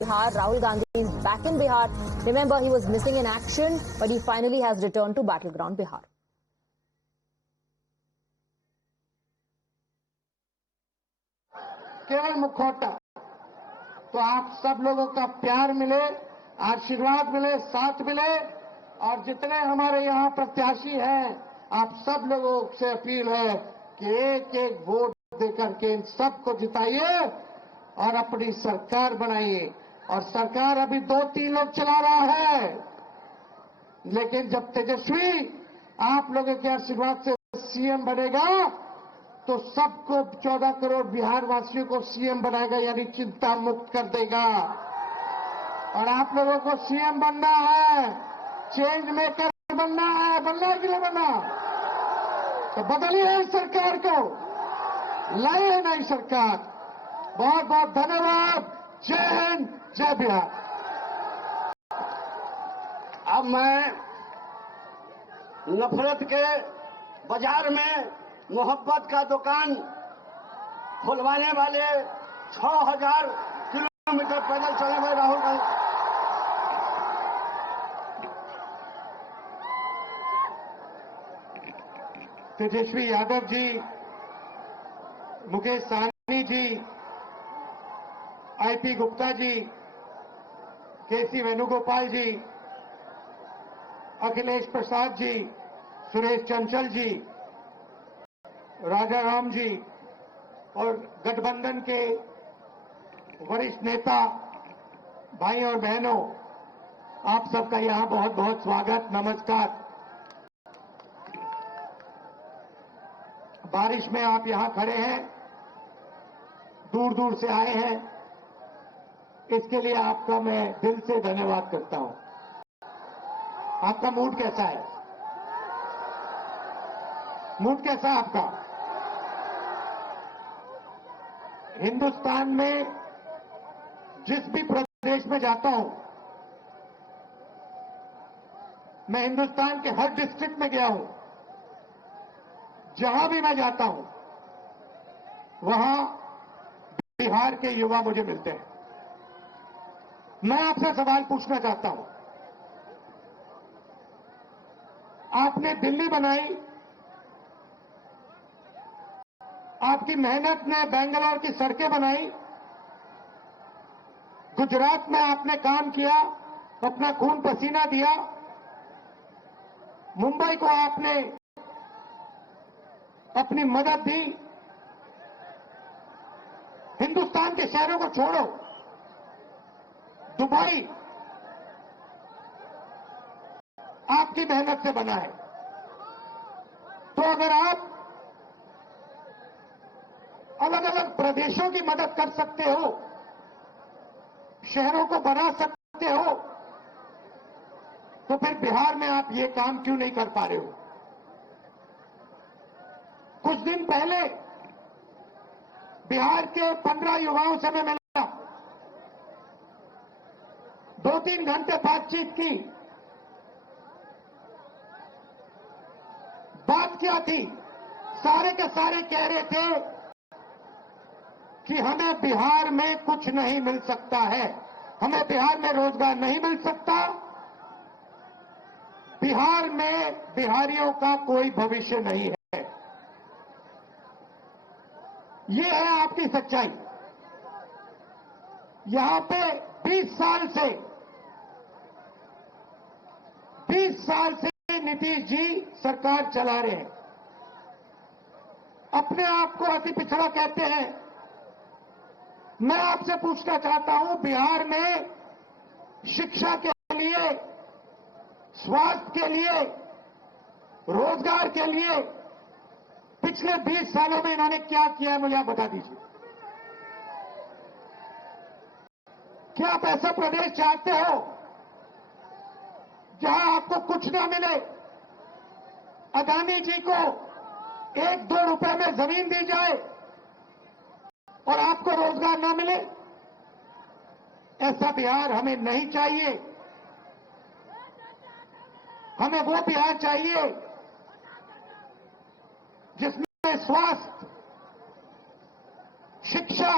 Bihar. Rahul Gandhi is back in Bihar. Remember, he was missing in action, but he finally has returned to battleground Bihar. केवल मुखौटा, तो आप सब लोगों का प्यार मिले, आशीर्वाद मिले, साथ मिले, और जितने हमारे यहाँ प्रत्याशी हैं, आप सब लोगों से अपील है कि एक एक वोट देकर के इन सबको जिताइए और अपनी सरकार बनाइए। और सरकार अभी 2-3 लोग चला रहा है, लेकिन जब तेजस्वी आप लोगों के आशीर्वाद से सीएम बनेगा तो सबको 14 करोड़ बिहार वासियों को सीएम बनाएगा, यानी चिंता मुक्त कर देगा। और आप लोगों को सीएम बनना है, चेंज मेकर बनना है कि नहीं बनना? तो बदलिए इस सरकार को, लाइए नई सरकार। बहुत बहुत धन्यवाद। जय हिंद, जय बिहार। अब मैं नफरत के बाजार में मोहब्बत का दुकान खुलवाने वाले 6000 किलोमीटर पैदल चलने वाले राहुल गांधी तेजस्वी यादव जी, मुकेश सहनी जी, आईपी गुप्ता जी, केसी वेणुगोपाल जी, अखिलेश प्रसाद जी, सुरेश चंचल जी, राजा राम जी और गठबंधन के वरिष्ठ नेता भाई और बहनों, आप सबका यहां बहुत बहुत स्वागत, नमस्कार। बारिश में आप यहां खड़े हैं, दूर दूर से आए हैं, इसके लिए आपका मैं दिल से धन्यवाद करता हूं। आपका मूड कैसा है? मूड कैसा है आपका? हिंदुस्तान में जिस भी प्रदेश में जाता हूं, मैं हिंदुस्तान के हर डिस्ट्रिक्ट में गया हूं, जहां भी मैं जाता हूं वहां बिहार के युवा मुझे मिलते हैं। मैं आपसे सवाल पूछना चाहता हूं, आपने दिल्ली बनाई, आपकी मेहनत ने बेंगलोर की सड़कें बनाई, गुजरात में आपने काम किया, अपना खून पसीना दिया, मुंबई को आपने अपनी मदद दी। हिंदुस्तान के शहरों को छोड़ो, दुबई आपकी मेहनत से बना है। तो अगर आप अलग अलग प्रदेशों की मदद कर सकते हो, शहरों को बना सकते हो, तो फिर बिहार में आप ये काम क्यों नहीं कर पा रहे हो? कुछ दिन पहले बिहार के 15 युवाओं से मैं मिला, 2-3 घंटे बातचीत की। बात क्या थी? सारे के सारे कह रहे थे कि हमें बिहार में कुछ नहीं मिल सकता है, हमें बिहार में रोजगार नहीं मिल सकता, बिहार में बिहारियों का कोई भविष्य नहीं है। ये है आपकी सच्चाई। यहां पे 20 साल से नीतीश जी सरकार चला रहे हैं। अपने आप को अति पिछड़ा कहते हैं। मैं आपसे पूछना चाहता हूं, बिहार में शिक्षा के लिए, स्वास्थ्य के लिए, रोजगार के लिए पिछले 20 सालों में इन्होंने क्या किया है, मुझे आप बता दीजिए। क्या आप ऐसा प्रदेश चाहते हो जहां आपको कुछ ना मिले? अदानी जी को 1-2 रुपए में जमीन दी जाए और आपको रोजगार ना मिले? ऐसा बिहार हमें नहीं चाहिए। हमें वो बिहार चाहिए जिसमें स्वास्थ्य, शिक्षा,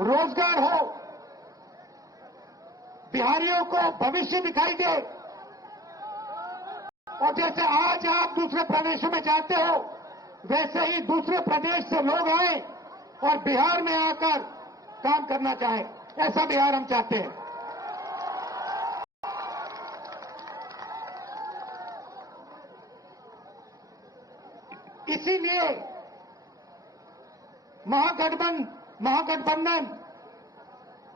रोजगार हो, बिहारियों को भविष्य दिखाई दे। और जैसे आज आप दूसरे प्रदेशों में जाते हो, वैसे ही दूसरे प्रदेश से लोग आए और बिहार में आकर काम करना चाहें। ऐसा बिहार हम चाहते हैं। इसीलिए महागठबंधन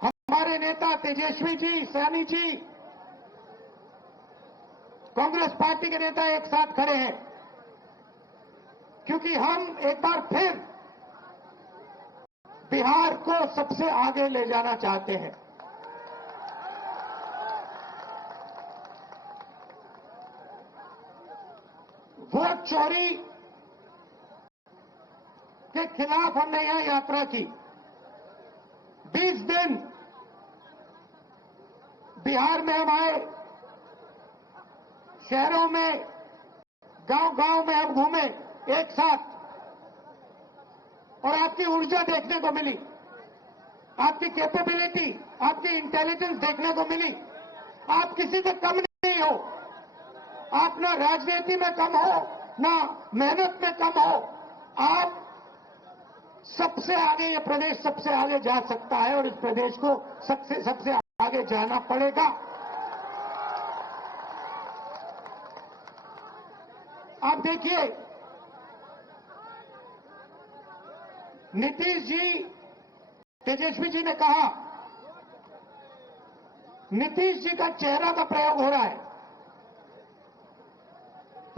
हमारे नेता तेजस्वी जी, सैनी जी, कांग्रेस पार्टी के नेता एक साथ खड़े हैं, क्योंकि हम एक बार फिर बिहार को सबसे आगे ले जाना चाहते हैं। वोट चोरी के खिलाफ हमने यहां यात्रा की। 20 दिन बिहार में हम आए, शहरों में, गांव-गांव में हम घूमे एक साथ, और आपकी ऊर्जा देखने को मिली, आपकी कैपेबिलिटी, आपकी इंटेलिजेंस देखने को मिली। आप किसी से कम नहीं हो, आप ना राजनीति में कम हो, ना मेहनत में कम हो। आप सबसे आगे, ये प्रदेश सबसे आगे जा सकता है और इस प्रदेश को सबसे आगे जाना पड़ेगा। आप देखिए, नीतीश जी, तेजस्वी जी ने कहा, नीतीश जी का चेहरा का प्रयोग हो रहा है।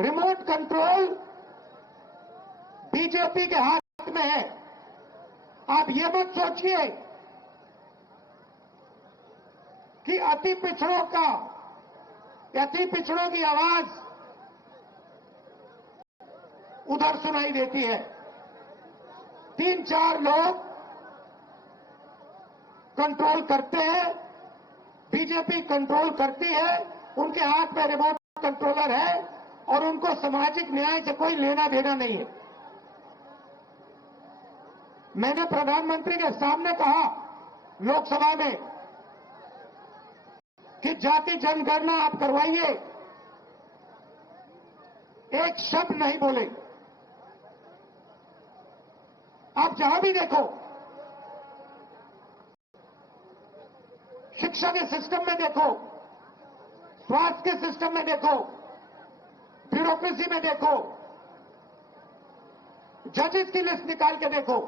रिमोट कंट्रोल बीजेपी के हाथ में है। आप ये मत सोचिए कि अति पिछड़ों की आवाज उधर सुनाई देती है। 3-4 लोग कंट्रोल करते हैं, बीजेपी कंट्रोल करती है, उनके हाथ में रिमोट कंट्रोलर है और उनको सामाजिक न्याय से कोई लेना देना नहीं है। मैंने प्रधानमंत्री के सामने कहा लोकसभा में कि जाति जनगणना आप करवाइए, एक शब्द नहीं बोले। आप जहां भी देखो, शिक्षा के सिस्टम में देखो, स्वास्थ्य के सिस्टम में देखो, ब्यूरोक्रेसी में देखो, जजेस की लिस्ट निकाल के देखो,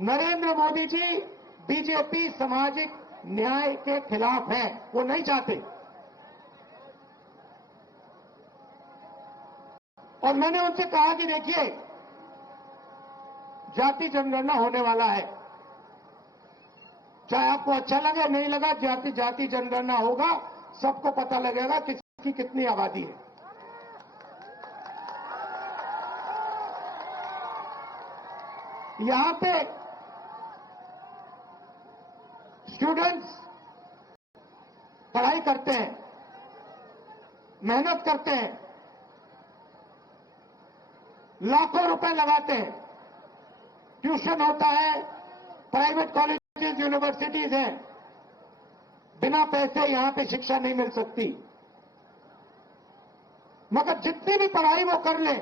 नरेंद्र मोदी जी बीजेपी सामाजिक न्याय के खिलाफ है, वो नहीं चाहते। और मैंने उनसे कहा कि देखिए, जाति जनगणना होने वाला है, चाहे आपको अच्छा लगे नहीं लगा, जाति जनगणना होगा, सबको पता लगेगा किसकी कितनी आबादी है। यहां पे स्टूडेंट्स पढ़ाई करते हैं, मेहनत करते हैं, लाखों रुपए लगाते हैं, ट्यूशन होता है, प्राइवेट कॉलेजेस, यूनिवर्सिटीज हैं, बिना पैसे यहां पे शिक्षा नहीं मिल सकती। मगर जितनी भी पढ़ाई वो कर ले,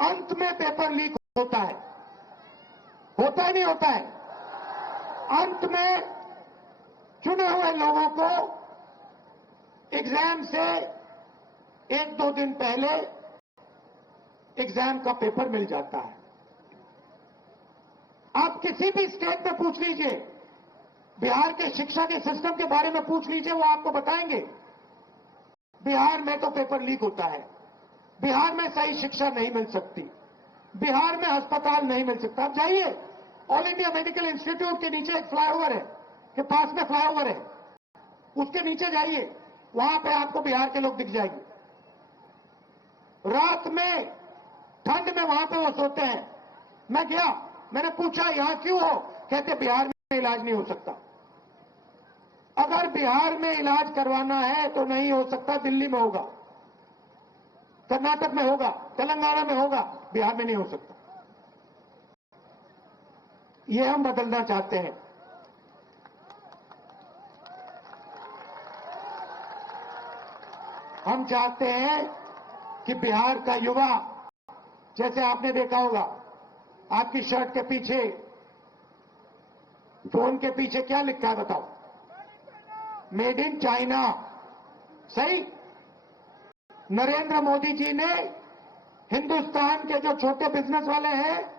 अंत में पेपर लीक होता है। होता ही नहीं होता है। अंत में चुने हुए लोगों को एग्जाम से 1-2 दिन पहले एग्जाम का पेपर मिल जाता है। आप किसी भी स्टेट में पूछ लीजिए, बिहार के शिक्षा के सिस्टम के बारे में पूछ लीजिए, वो आपको बताएंगे बिहार में तो पेपर लीक होता है, बिहार में सही शिक्षा नहीं मिल सकती, बिहार में अस्पताल नहीं मिल सकता। आप जाइए, ऑल इंडिया मेडिकल इंस्टीट्यूट के नीचे एक फ्लाईओवर है, के पास में फ्लाईओवर है, उसके नीचे जाइए, वहां पे आपको बिहार के लोग दिख जाएंगे। रात में ठंड में वहां पे वो सोते हैं। मैं गया, मैंने पूछा यहां क्यों हो, कहते बिहार में इलाज नहीं हो सकता। अगर बिहार में इलाज करवाना है तो नहीं हो सकता, दिल्ली में होगा, कर्नाटक में होगा, तेलंगाना में होगा, बिहार में नहीं हो सकता। ये हम बदलना चाहते हैं। हम चाहते हैं कि बिहार का युवा, जैसे आपने देखा होगा आपकी शर्ट के पीछे, फोन के पीछे क्या लिखा है बताओ? Made in China. सही? नरेंद्र मोदी जी ने हिंदुस्तान के जो छोटे बिजनेस वाले हैं,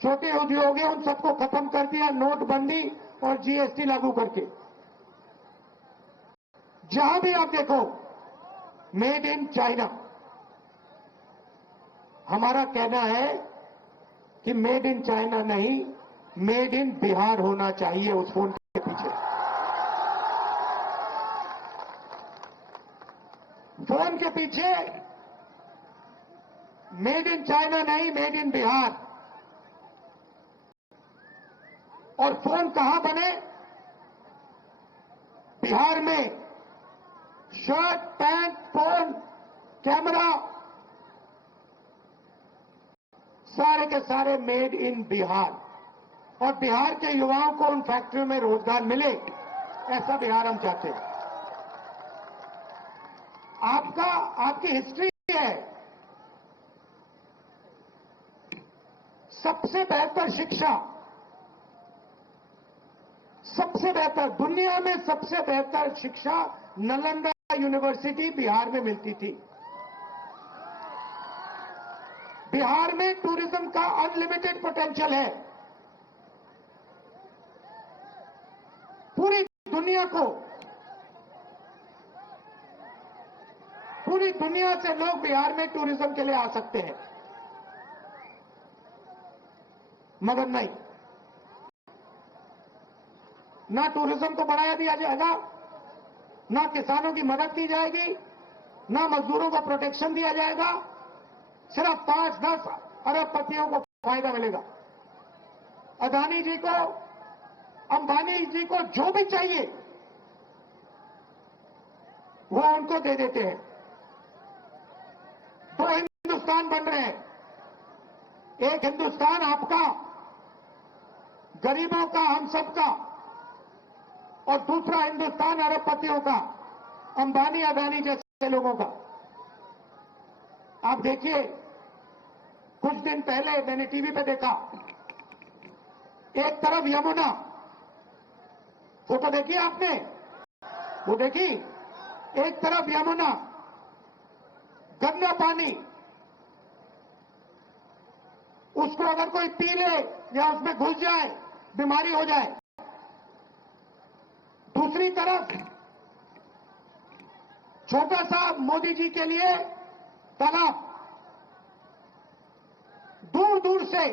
छोटे उद्योग हैं, उन सबको खत्म कर दिया नोटबंदी और जीएसटी लागू करके। जहां भी आप देखो मेड इन चाइना। हमारा कहना है कि मेड इन चाइना नहीं, मेड इन बिहार होना चाहिए उस फोन के पीछे। फोन के पीछे मेड इन चाइना नहीं, मेड इन बिहार। और फोन कहां बने? बिहार में। शर्ट, पैंट, फोन, कैमरा सारे के सारे मेड इन बिहार। और बिहार के युवाओं को उन फैक्ट्रियों में रोजगार मिले, ऐसा बिहार हम चाहते हैं। आपकी हिस्ट्री है, सबसे बेहतर शिक्षा, सबसे बेहतर, दुनिया में सबसे बेहतर शिक्षा नालंदा यूनिवर्सिटी बिहार में मिलती थी। बिहार में टूरिज्म का अनलिमिटेड पोटेंशियल है। पूरी दुनिया से लोग बिहार में टूरिज्म के लिए आ सकते हैं, मगर नहीं, ना टूरिज्म को बढ़ाया दिया जाएगा, ना किसानों की मदद की जाएगी, ना मजदूरों को प्रोटेक्शन दिया जाएगा। सिर्फ 5-10 अरबपतियों को फायदा मिलेगा। अदानी जी को, अंबानी जी को जो भी चाहिए वो उनको दे देते हैं। दो हिंदुस्तान बन रहे हैं, एक हिंदुस्तान आपका, गरीबों का, हम सबका, और दूसरा हिंदुस्तान अरबपतियों का, अंबानी अदानी जैसे लोगों का। आप देखिए, कुछ दिन पहले मैंने टीवी पे देखा, एक तरफ यमुना, फोटो देखी आपने? वो देखी? एक तरफ यमुना, गंदा पानी, उसको अगर कोई पी ले या उसमें घुस जाए बीमारी हो जाए। दूसरी तरफ छोटा सा मोदी जी के लिए तालाब, दूर दूर से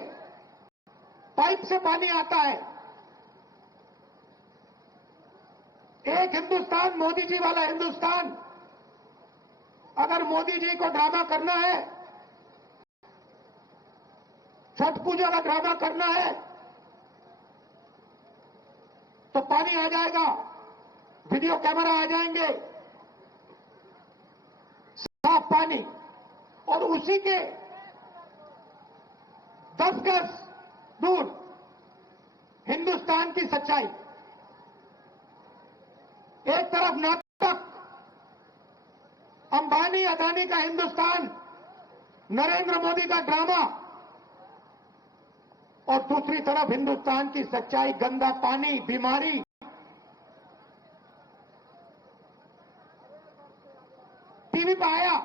पाइप से पानी आता है। एक हिंदुस्तान, मोदी जी वाला हिंदुस्तान। अगर मोदी जी को ड्रामा करना है, छठ पूजा का ड्रामा करना है, तो पानी आ जाएगा, वीडियो कैमरा आ जाएंगे, साफ पानी, और उसी के 10 गज दूर हिंदुस्तान की सच्चाई। एक तरफ नाटक, अंबानी अदानी का हिंदुस्तान, नरेंद्र मोदी का ड्रामा, और दूसरी तरफ हिंदुस्तान की सच्चाई, गंदा पानी, बीमारी। टीवी पे आया,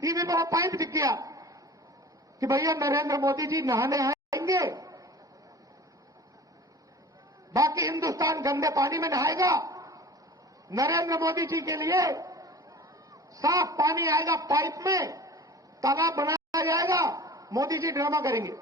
टीवी पे वो पाइप दिख गया कि भैया नरेंद्र मोदी जी नहाने आएंगे, बाकी हिंदुस्तान गंदे पानी में नहाएगा। नरेंद्र मोदी जी के लिए साफ पानी आएगा पाइप में, तालाब बनाया जाएगा, मोदी जी ड्रामा करेंगे।